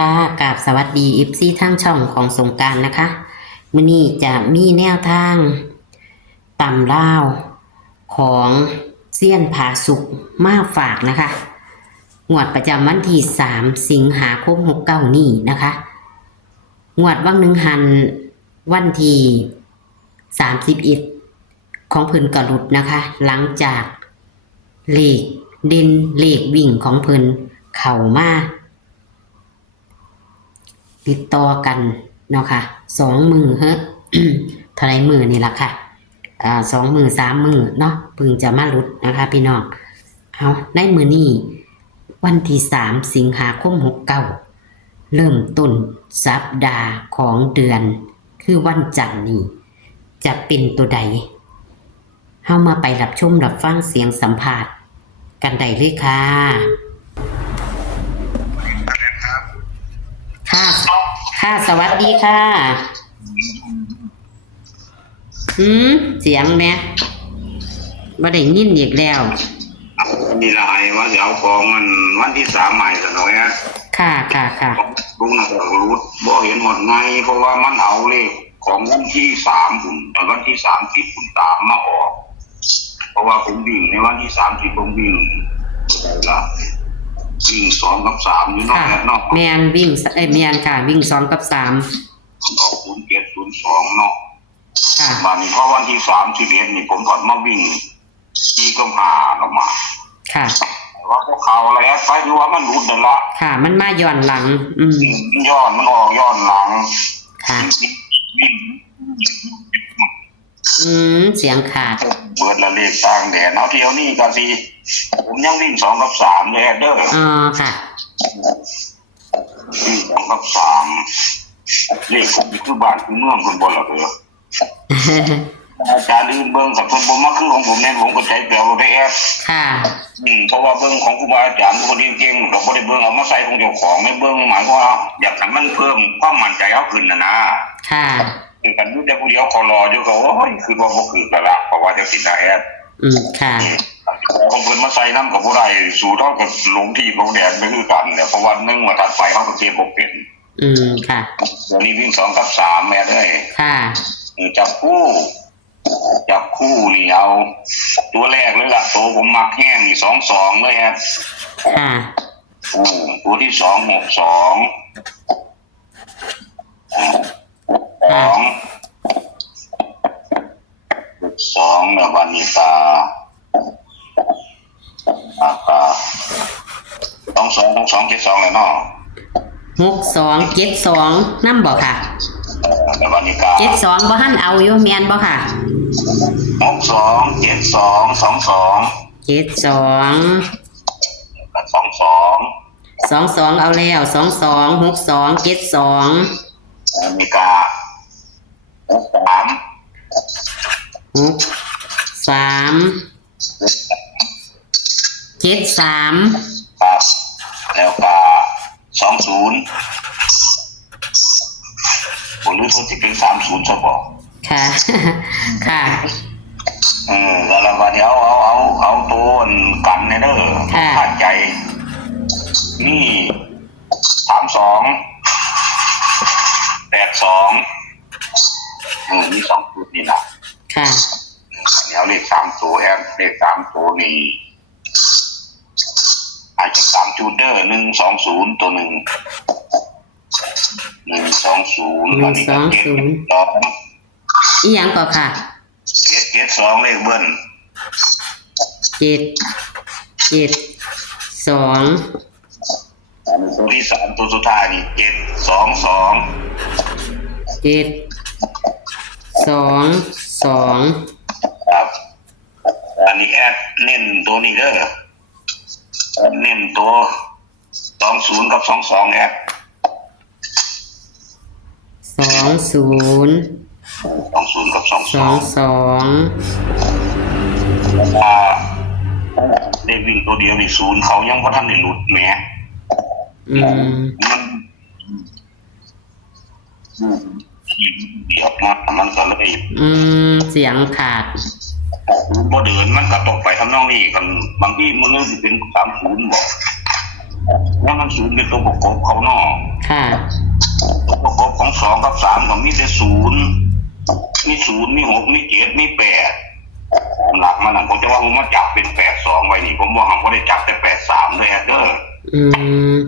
ค่ะกราบสวัสดีFCทั้งช่องของสงกรานต์นะคะมื้อนี้จะมีแนวทางตำลาวของเซียนผาสุกมาฝากนะคะงวดประจำวันที่3สิงหาคม69นี้นะคะงวดวังหนึ่งหันวันที่31ของเพิ่นกระลุดนะคะหลังจากเลขเด่นเลขวิ่งของเพิ่นเข้ามาติดต่อกันเนาะค่ะ2 มื้อเฮ้อ เท่าไรมื้อนี่ล่ะค่ะ2 มื้อ3 มื้อเนาะเพิ่งจะมาหลุดนะคะพี่น้องเอาในมื้อนี้วันที่3สิงหาคม69เริ่มต้นสัปดาห์ของเดือนคือวันจันทร์นี้จะเป็นตัวใดเฮามาไปรับชมรับฟังเสียงสัมภาษณ์กันได้เลยค่ะค่ะสวัสดีค่ะเสียงแม่บ่ได้ยินอีกแล้วมีลายว่าจะเอาของมันวันที่3ใหม่ซะหน่อยนะค่ะลุงน่ะก็รู้บ่เห็นหมดไงเพราะว่ามันเอาเลขของวันที่3พุ่นแต่วันที่30พุ่นตามมาออกเพราะว่าผมวิ่งในวันที่30ผมวิ่งล่ะวิ่ง2 กับ 3อยู่เนาะเนาะแม่นวิ่งแม่นค่ะวิ่ง2 กับ 3ออก07 02เนาะค่ะบัดนี้พอวันที่31นี่ผมก็มาวิ่ง4 กับ 5ออกมาค่ะว่าพวกเขาอะไรไปดูว่ามันหลุดนั่นละค่ะมันมาย้อนหลังย้อนมันออกย้อนหลังค่ะเสียงขาดเบิดละเลขต่างแดนเอาเที่ยวนี้ก็สิผมยังวิ่ง2 กับ 3เลยเด้อค่ะวิ่ง2 กับ 3เลขผมคือบ้านคือเมืองคนบ่ล่ะเด้ออาจารย์อื่นเบิ่งกับคนบ่มาคือของผมแน่ผมก็ใจแปลวได้ค่ะเพราะว่าเบิ่งของครูบาอาจารย์คนเก่งๆก็บ่ได้เบิ่งเอามาใส่ของเจ้าของไม่เบิ่งหมายความว่าอยากให้มันเพิ่มความมั่นใจเฮาขึ้นนะค่ะกันอยู่แต่ผู้เดียวขอรออยู่ก็โอ้ยคือว่าบ่คือกันละเพราะว่าจะสิได้ค่ะของเพิ่นมาใส่นำก็บ่ได้สู่เท่ากับหลงที่ลงแดนไม่คือกันเนี่ยเพราะว่านึงว่าถัดไปเฮาก็เก็บบ่เป็นค่ะเดี๋ยวนี้วิ่ง2 กับ 3แม่เอ้ยค่ะจับคู่นี่เอาตัวแรกเลยล่ะตัวผมมักแห้งนี่22เลยครับค่ะตัวที่2 62เนี่ยวันนี้ตา22 72เลยเนาะ62 72นำบ่ค่ะแล้ววันนี้กา72บ่ทันเอาอยู่แม่นบ่ค่ะ62 72 22 22เอาแล้ว22 62 72อเมริกา73ครับแล้วก็20ผมรู้สึกจะเป็น30ซะบ่ค่ะค่ะแล้ววันเดียวเอาตัวกันเด้อคาดใจนี่32 82มี2จุดนี่นะค่ะเดี๋ยวเลข3ตัวเลข3ตัวนี่อาจจะ3จุดเด้อ120ตัว1 120อันนี้ก็7อีหยังก็ค่ะ772เลขเบิ้ล772ตัวที่3ตัวสุดท้ายนี่722ครับอันนี้แอดเน้นตัวนี้เด้อเน้นตัว20 กับ 22แอด20กับ ได้วิ่งตัวเดียวนี่0เขายังบ่ทันได้หลุดแหมมันเดี๋ยวมันก็เลยเสียงขาดบ่เดินมันก็ตกไปทำนองนี้กันบางทีมันเลยสิเป็น30บ่ ว่ามันศูนย์เป็นตัวประกอบเขาเนาะ ค่ะ ตัวประกอบของ2 กับ 3ก็มีแต่ศูนย์มี0มี6มี7มี8หลักมันน่ะผมจะว่าผมมาจับเป็น82ไว้นี่ผมว่าผมบ่ได้จับแต่83เลยเด้อ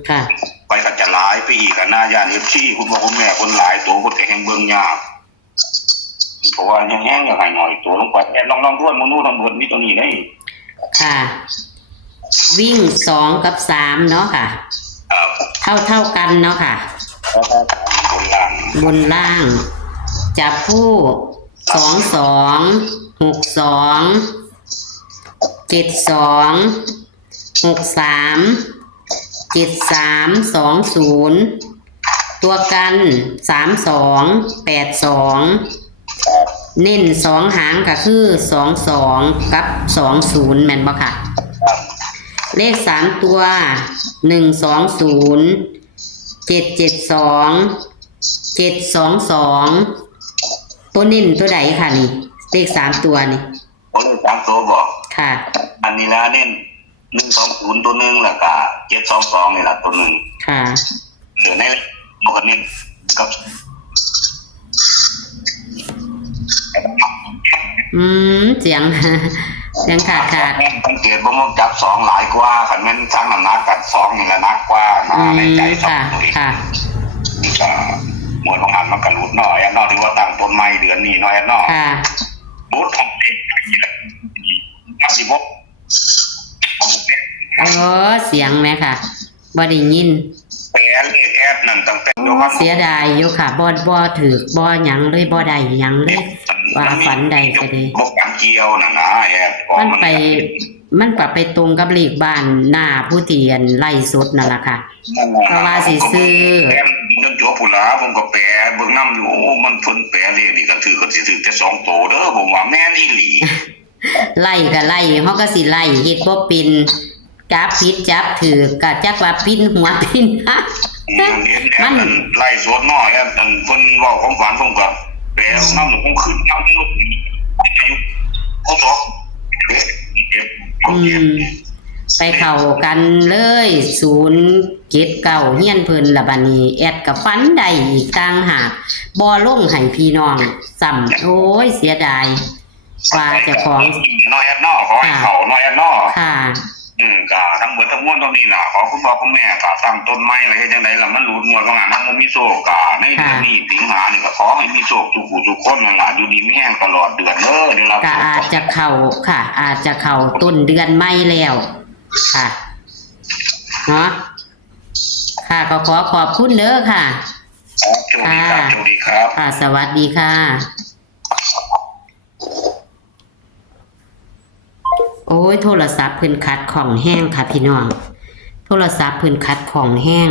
ค่ะ ไปก็จะหลายไปอีกกันหน้าย่านFCคุณพ่อคุณแม่คนหลายตัวคนก็แห่งเบิ่งยากเพราะว่ายังแห้งอย่างหน่อยตัวลงไปแค่น้องๆทวนมนุษย์ทั้งหมดมีตัวนี้ได้ ค่ะ วิ่ง2 กับ 3เนาะค่ะ เท่ากันเนาะค่ะ บนล่าง บนล่าง จับคู่22 62 72 63 73 20ตัวกัน32 82เน้น2หางก็คือ22กับ20แม่นบ่ค่ะ เลข3ตัว120 772 722ตัวนิ่นตัวใดค่ะนี่เลข3ตัวนี่ ผมเลย3ตัวบอก ค่ะ อันนี้ละเนี่ย120ตัวนึงแล้วก็722นี่ล่ะตัวนึง ค่ะ เดี๋ยวในมันก็เนี่ยกับ เสียง เสียงขาด สังเกตบ่มองจับ2หลายกว่าคันแม่นทั้งน้ำหนักกัน2นี่ละหนักกว่าในใจ2 ค่ะ ตัวอีก ค่ะ ก็หมวดของหันมันก็หลุดหน่อยอันนอกที่ว่าตั้งต้นไม้เดือนนี้หน่อยอันนอก ค่ะ บูธของเด็กนี่แหละสิบก เสียงไหมค่ะบ่ได้ยิน แปลเลขแอดนั่นตั้งแต่เดี๋ยวมัน เสียดายอยู่ค่ะบ่ถือบ่หยังเลยบ่ได้หยังเลย ว่าฝันใดก็ดี บกกันเกี่ยวน่ะนะแอด มันไปตรงกับเลขบ้านหน้าผู้เตียนไล่สดนั่นล่ะค่ะ เพราะว่าสิซื้อ จนตัวผู้หลาผมก็แปลเบิ่งนำอยู่โอ้มันเพิ่นแปลเลขนี่ก็ถือแต่2โตเด้อผมว่าแม่นอีหลี ไล่ก็ไล่เฮาก็สิไล่เฮ็ดบ่เป็นจับผิดจับถือก็จักว่าปิ้นหัวปิ้นหาง เห็นแอดนั่นไล่สดน้อยแอดนั่นเพิ่นเว้าของฝันผมก็แปลนำผมขึ้นนำเขาสอบเด็กไปเข้ากันเลย0เก็บเก่าเฮียนเพิ่นละบัดนี้แอดก็ฟันได้อีกต่างหากบ่ลงให้พี่น้องซ้ำโอ้ยเสียดายว่าเจ้าของ น้อยแอดนอขอให้เขาน้อยแอดนอ ค่ะ ก็ทั้งหมดทั้งมวลตรงนี้ล่ะขอคุณพ่อคุณแม่ก็ตั้งต้นไม้อะไรเฮ็ดจังได๋ล่ะมันหลุดหมดว่างานทั้งบ่มีโชคก็ในเดือนนี้สิงหานี่ก็ขอให้มีโชคทุกผู้ทุกคนนั่นล่ะอยู่ดีมีแรงตลอดเดือนเด้อได้รับ ก็อาจจะเข้าค่ะ อาจจะเข้าต้นเดือนไม่แล้วค่ะเนาะค่ะก็ขอบคุณเด้อค่ะ โชคดีครับโชคดีครับ ค่ะสวัสดีค่ะ โอ้ยโทรศัพท์เพิ่นคัดของแห้งค่ะพี่น้องโทรศัพท์เพิ่นคัดของแห้ง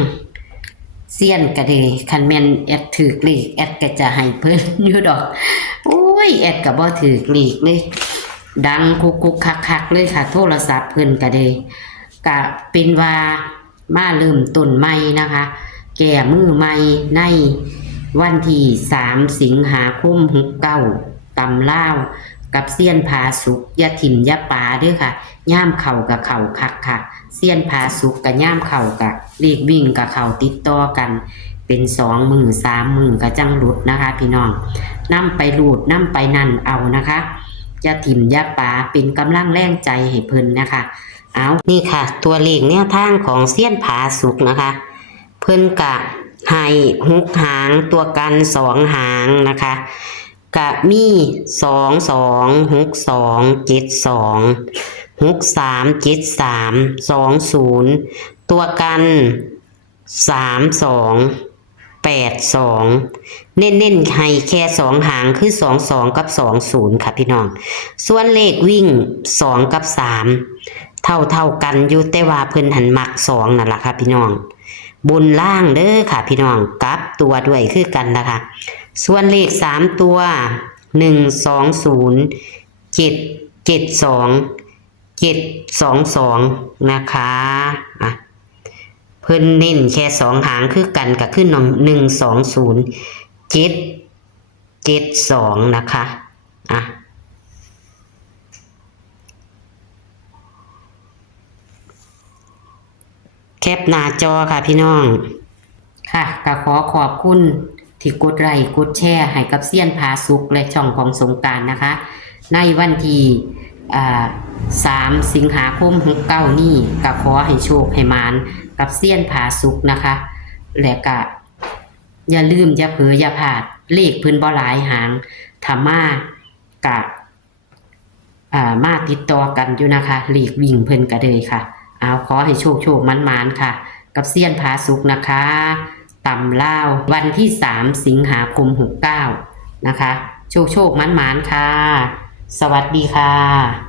เสี้ยนก็เด้คันแม่นแอดถือเลขแอดก็จะให้เพิ่นอยู่ดอกโอ้ยแอดก็บ่ถือเลขเลยดังกุกๆคักๆเลยค่ะ โทรศัพท์เพิ่นก็เด้ก็เป็นว่ามาเริ่มต้นใหม่นะคะ แก่มือใหม่ในวันที่3 สิงหาคม69ตำลาวกับเสี้ยนผาสุกยะถิ่มยะปาด้วยค่ะย่ามเข่ากับเข่าคักค่ะเสี้ยนผาสุกกับย่ามเข่ากับเลขวิ่งกับเข่าติดต่อกันเป็น2 มือ3 มือกับจังหลุดนะคะพี่น้องนํไปรูดนํไปนั่นเอานะคะยะถิ่มยะปาเป็นกำลังแรงใจให้เพิ่นนะคะเอานี่ค่ะ ตัวเลขแนวทางของเสี้ยนผาสุกนะคะเพิ่นกะให้6 หางตัวกัน2 หางนะคะกะมี226272637320ตัวกัน3282เน้นๆให้แค่2 หางคือ22กับ20ค่ะพี่น้องส่วนเลขวิ่ง2กับ3เท่ากันอยู่แต่ว่าเพิ่นหันมัก2นั่นล่ะค่ะพี่น้องบนล่างเด้อค่ะพี่น้องกลับตัวด้วยคือกันนะคะส่วนเลข3ตัว120 772 722นะคะเพิ่นเน้นแค่2 หางคือกันกับขึ้น120 772นะคะแค ปหน้าจอค่ะพี่น้องค่ะก็ขอขอบคุณที่กดไลค์กดแชร์ให้กับเซียนผาสุกและช่องของสงกรานต์นะคะในวันที่3 สิงหาคม69นี้ก็ขอให้โชคให้มานกับเซียนผาสุกนะคะและก็อย่าลืมอย่าเผลออย่าพลาดเลขเพิ่นบ่หลายหางถ้ามากะมาติดต่อกันอยู่นะคะเลขวิ่งเพิ่นก็เลยค่ะเอาขอให้โชคมันๆค่ะกับเซียนผาสุกนะคะตำล่าววันที่3 สิงหาคม69นะคะโชคมันๆค่ะสวัสดีค่ะ